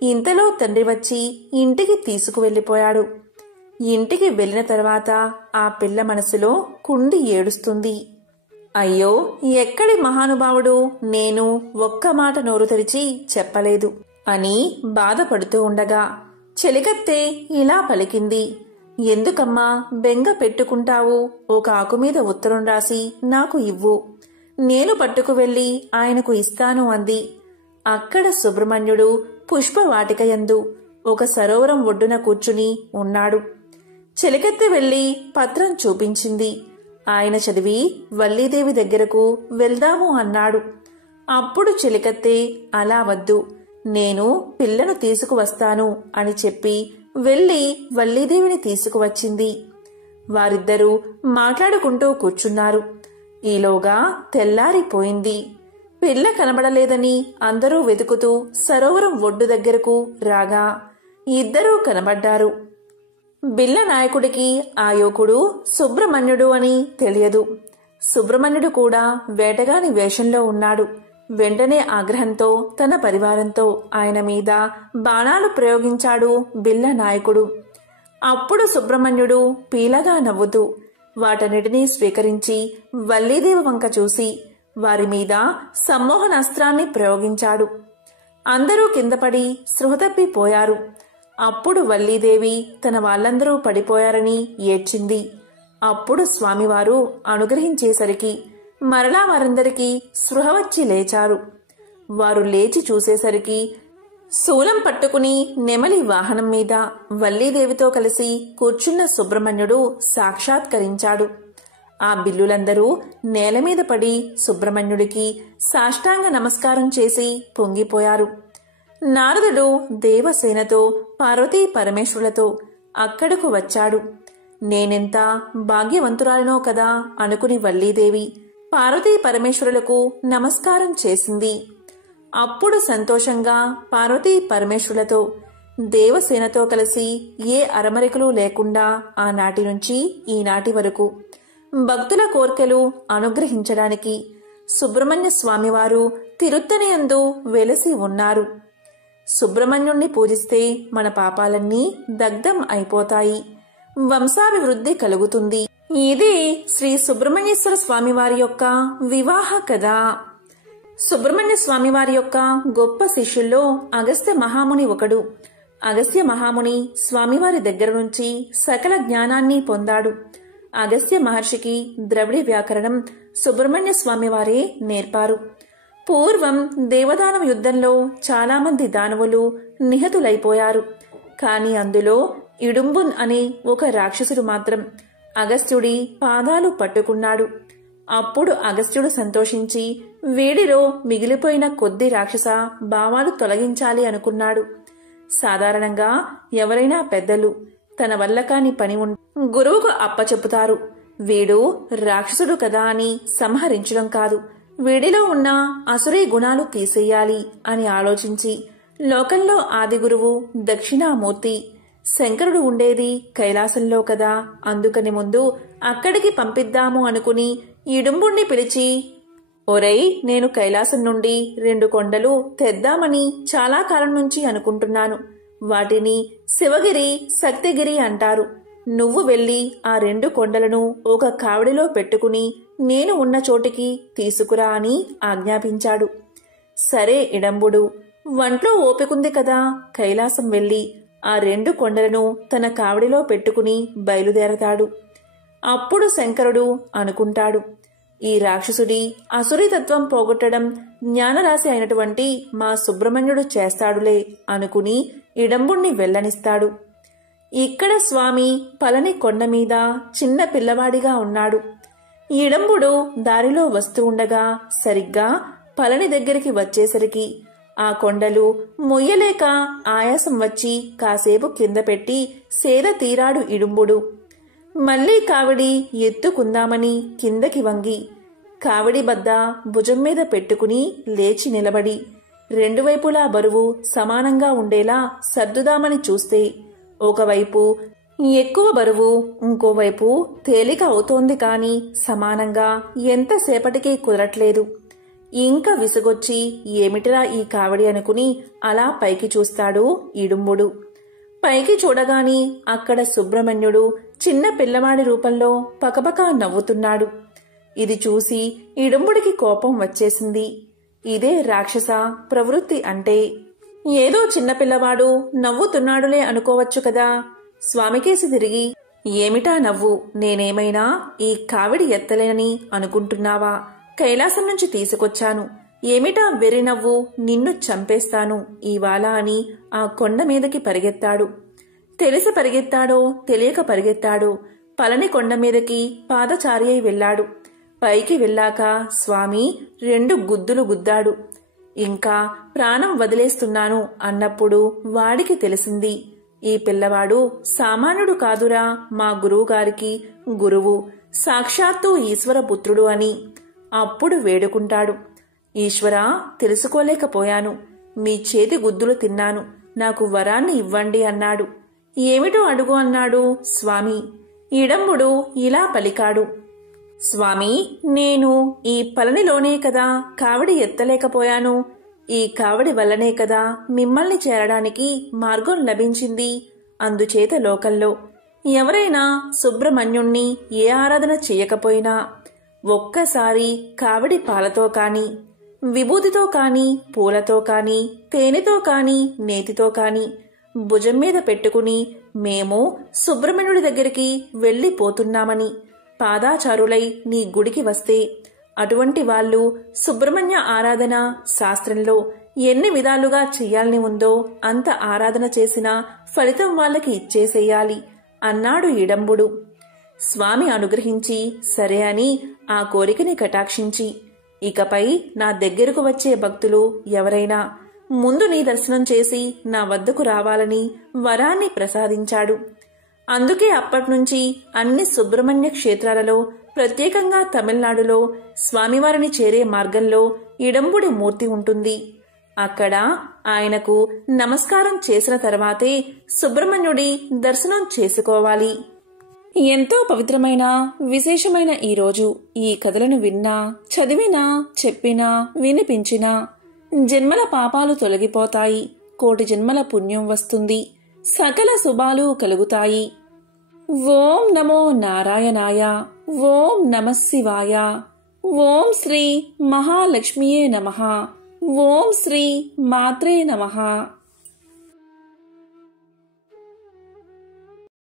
ఇంతలో తండ్రి వచ్చి ఇంటికి తీసుకువెళ్లిపోయాడు. ఇంటికి వెళ్లిన తర్వాత ఆ పిల్ల మనసులో కుండి ఏడుస్తుంది. అయ్యో, ఎక్కడి మహానుభావుడు, నేను ఒక్క మాట నోరు తెరిచి చెప్పలేదు అని బాధపడుతూ ఉండగా చెలికత్తె ఇలా పలికింది. ఎందుకమ్మా బెంగ పెట్టుకుంటావు? ఒక ఆకు మీద ఉత్తరం రాసి నాకు ఇవ్వు, నేను పట్టుకు వెళ్లి ఆయనకు ఇస్తాను అంది. అక్కడ సుబ్రహ్మణ్యుడు పుష్పవాటికయందు ఒక సరోవరం ఒడ్డున కూర్చుని ఉన్నాడు. చెలికెత్తి వెళ్లి పత్రం చూపించింది. ఆయన చదివి వల్లీదేవి దగ్గరకు వెళ్దాము అన్నాడు. అప్పుడు చెలికత్తె అలా వద్దు, నేను పిల్లను తీసుకువస్తాను అని చెప్పి వెళ్లి వల్లీదేవిని తీసుకువచ్చింది. వారిద్దరూ మాట్లాడుకుంటూ కూర్చున్నారు. ఈలోగా తెల్లారిపోయింది. పిల్ల కనబడలేదని అందరూ వెతుకుతూ సరోవరం ఒడ్డు దగ్గరకు రాగా ఇద్దరూ కనబడ్డారు. బిల్ల నాయకుడికి ఆ యువకుడు సుబ్రహ్మణ్యుడు అని తెలియదు. సుబ్రహ్మణ్యుడు కూడా వేటగాని వేషంలో ఉన్నాడు. వెంటనే ఆగ్రహంతో తన పరివారంతో ఆయన మీద బాణాలు ప్రయోగించాడు బిల్ల నాయకుడు. అప్పుడు సుబ్రహ్మణ్యుడు పీలగా నవ్వుతూ వాటన్నిటినీ స్వీకరించి వల్లీదేవి వంక చూసి వారి మీద సమ్మోహనాస్త్రాన్ని ప్రయోగించాడు. అందరూ కిందపడి స్పృహతప్పిపోయారు. అప్పుడు వల్లీదేవి తన వాళ్ళందరూ పడిపోయారని ఏడ్చింది. అప్పుడు స్వామివారు అనుగ్రహించేసరికి మరలా వారందరికీ స్పృహ వచ్చి లేచారు. వారు లేచి చూసేసరికి శూలం పట్టుకుని నెమలి వాహనం మీద వల్లీదేవితో కలిసి కూర్చున్న సుబ్రహ్మణ్యుడు సాక్షాత్కరించాడు. ఆ బిల్లులందరూ నేలమీద పడి సుబ్రహ్మణ్యుడికి సాష్టాంగ నమస్కారం చేసి పొంగిపోయారు. నారదుడు దేవసేనతో పార్వతీ పరమేశ్వరులతో అక్కడకు వచ్చాడు. నేనెంత భాగ్యవంతురాలినో కదా అనుకుని వల్లీదేవి పార్వతీ పరమేశ్వరులకు నమస్కారం చేసింది. అప్పుడు సంతోషంగా పార్వతీ పరమేశ్వరులతో దేవసేనతో కలిసి ఏ అరమరికలు లేకుండా ఆనాటి నుంచి ఈనాటి వరకు భక్తుల కోర్కెలు అనుగ్రహించడానికి సుబ్రహ్మణ్య స్వామివారు తిరుత్తనియందు వెలసి ఉన్నారు. సుబ్రహ్మణ్యుణ్ణి పూజిస్తే మన పాపాలన్నీ దగ్ధం అయిపోతాయి, వంశాభివృద్ధి కలుగుతుంది. ఇది శ్రీ సుబ్రహ్మణ్యేశ్వర స్వామివారి యొక్క వివాహ కథ. సుబ్రహ్మణ్య స్వామివారి యొక్క గొప్ప శిష్యుల్లో అగస్త్య మహాముని ఒకడు. అగస్త్య మహాముని స్వామివారి దగ్గర నుంచి సకల జ్ఞానాన్ని పొందాడు. అగస్త్య మహర్షికి ద్రవిడ వ్యాకరణం సుబ్రహ్మణ్య స్వామివారే నేర్పారు. పూర్వం దేవదానవ యుద్ధంలో చాలా మంది దానవులు నిహతులైపోయారు. కాని అందులో ఇడుంబున్ అనే ఒక రాక్షసుడు మాత్రం అగస్త్యుడి పాదాలు పట్టుకున్నాడు. అప్పుడు అగస్త్యుడు సంతోషించి వేడిలో మిగిలిపోయిన కొద్ది రాక్షస భావాలు తొలగించాలి అనుకున్నాడు. సాధారణంగా ఎవరైనా పెద్దలు తన వల్ల కాని పని గురువుకు అప్పచెప్పుతారు. వీడు రాక్షసుడు కదా అని సంహరించడం కాదు, వీడిలో ఉన్న అసురీ గుణాలు తీసేయాలి అని ఆలోచించి లోకంలో ఆది గురువు దక్షిణామూర్తి శంకరుడు ఉండేది కైలాసంలో కదా, అందుకని ముందు అక్కడికి పంపిద్దాము అనుకుని ఇడుంబుణ్ణి పిలిచి, ఒరేయ్, నేను కైలాసం నుండి 2 కొండలు తెద్దామని చాలా కాలం నుంచి అనుకుంటున్నాను. వాటిని శివగిరి, శక్తిగిరి అంటారు. నువ్వు వెళ్లి ఆ 2 కొండలను ఒక కావిడిలో పెట్టుకుని నేను ఉన్న చోటికి తీసుకురా అని ఆజ్ఞాపించాడు. సరే ఇడంబుడు వంట్లో ఓపికంది కదా, కైలాసం వెళ్లి ఆ 2 కొండలను తన కావిడిలో పెట్టుకుని బయలుదేరతాడు. అప్పుడు శంకరుడు అనుకుంటాడు, ఈ రాక్షసుడి అసురీతత్వం పోగొట్టడం జ్ఞానరాశి అయినటువంటి మా సుబ్రహ్మణ్యుడు చేస్తాడులే అనుకుని ఇడంబుణ్ణి వెళ్ళనిస్తాడు. ఇక్కడ స్వామి పళని కొండమీద చిన్న పిల్లవాడిగా ఉన్నాడు. ఇడంబుడు దారిలో వస్తూ ఉండగా సరిగ్గా పళని దగ్గరికి వచ్చేసరికి ఆ కొండలు మొయ్యలేక ఆయాసం వచ్చి కాసేపు కింద పెట్టి సేద తీరాడు ఇడుంబుడు. మళ్లీ కావిడి ఎత్తుకుందామని కిందకి వంగి కావిడి బద్ద భుజం మీద పెట్టుకుని లేచి నిలబడి రెండు వైపులా బరువు సమానంగా ఉండేలా సర్దుదామని చూస్తే ఒకవైపు ఎక్కువ బరువు, ఇంకోవైపు తేలిక అవుతోంది కాని సమానంగా ఎంతసేపటికి కుదరట్లేదు. ఇంకా విసుగొచ్చి ఏమిటిరా ఈ కావడి అనుకుని అలా పైకి చూస్తాడు ఇడుంబుడు. పైకి చూడగాని అక్కడ సుబ్రహ్మణ్యుడు చిన్న పిల్లవాడి రూపంలో పకపకా నవ్వుతున్నాడు. ఇది చూసి ఇడుంబుడికి కోపం వచ్చేసింది. ఇదే రాక్షస ప్రవృత్తి అంటే. ఏదో చిన్నపిల్లవాడు నవ్వుతున్నాడులే అనుకోవచ్చు కదా. స్వామికేసి తిరిగి, ఏమిటా నవ్వు? నేనేమైనా ఈ కావిడి ఎత్తలేనని అనుకుంటున్నావా? కైలాసం నుంచి తీసుకొచ్చాను. ఏమిటా వెర్రి నవ్వు? నిన్ను చంపేస్తాను ఇవాళ అని ఆ కొండ మీదకి పరిగెత్తాడు. తెలిసి పరిగెత్తాడో తెలియక పరిగెత్తాడో పళని కొండ మీదకి పాదచారి అయి వెళ్లాడు. పైకి వెళ్ళాక స్వామి 2 గుద్దులు గుద్దాడు. ఇంకా ప్రాణం వదిలేస్తున్నాను అన్నప్పుడు వాడికి తెలిసింది, ఈ పిల్లవాడు సామాన్యుడు కాదురా, మా గురువుగారికి గురువు, సాక్షాత్తు ఈశ్వరపుత్రుడు అని. అప్పుడు వేడుకుంటాడు, ఈశ్వరా, తెలుసుకోలేకపోయాను. మీ చేతి గుద్దులు తిన్నాను. నాకు వరాన్ని ఇవ్వండి అన్నాడు. ఏమిటో అడుగు అన్నాడు స్వామి. ఇడంబుడు ఇలా పలికాడు, స్వామి, నేను ఈ పళనిలోనే కదా కావడి ఎత్తలేకపోయాను. ఈ కావడి వల్లనే కదా మిమ్మల్ని చేరడానికి మార్గం లభించింది. అందుచేత లోకంలో ఎవరైనా సుబ్రహ్మణ్యుణ్ణి ఏ ఆరాధన చేయకపోయినా ఒక్కసారి కావడి పాలతో కాని, విభూతితో కాని, పూలతో కాని, తేనెతో కాని, నేతితో కాని భుజం మీద పెట్టుకుని మేము సుబ్రహ్మణ్యుడి దగ్గరికి వెళ్ళిపోతున్నామని పాదాచారులై నీ గుడికి వస్తే అటువంటి వాళ్ళు సుబ్రహ్మణ్య ఆరాధన శాస్త్రంలో ఎన్ని విధాలుగా చెయ్యాలని ఉందో అంత ఆరాధన చేసినా ఫలితం వాళ్ళకి ఇచ్చేసేయాలి అన్నాడు ఇడంబుడు. స్వామి అనుగ్రహించి సరే అని ఆ కోరికని కటాక్షించి, ఇకపై నా దగ్గరకు వచ్చే భక్తులు ఎవరైనా ముందు నీ దర్శనం చేసి నా వద్దకు రావాలని వరాన్ని ప్రసాదించాడు. అందుకే అప్పట్నుంచి అన్ని సుబ్రహ్మణ్య క్షేత్రాలలో, ప్రత్యేకంగా తమిళనాడులో స్వామివారిని చేరే మార్గంలో ఇడంబుడి మూర్తి ఉంటుంది. అక్కడ ఆయనకు నమస్కారం చేసిన తర్వాతే సుబ్రహ్మణ్యుడి దర్శనం చేసుకోవాలి. ఎంతో పవిత్రమైన విశేషమైన ఈరోజు ఈ కథలను విన్నా, చదివినా, చెప్పినా, వినిపించినా జన్మల పాపాలు తొలగిపోతాయి. 1,000,000 జన్మల పుణ్యం వస్తుంది. సకల శుభాలు కలుగుతాయి. ఓం నమో నారాయణాయ. ఓం నమః శివాయ. ఓం శ్రీ మహాలక్ష్మియే నమః. ఓం శ్రీ మాత్రే నమః.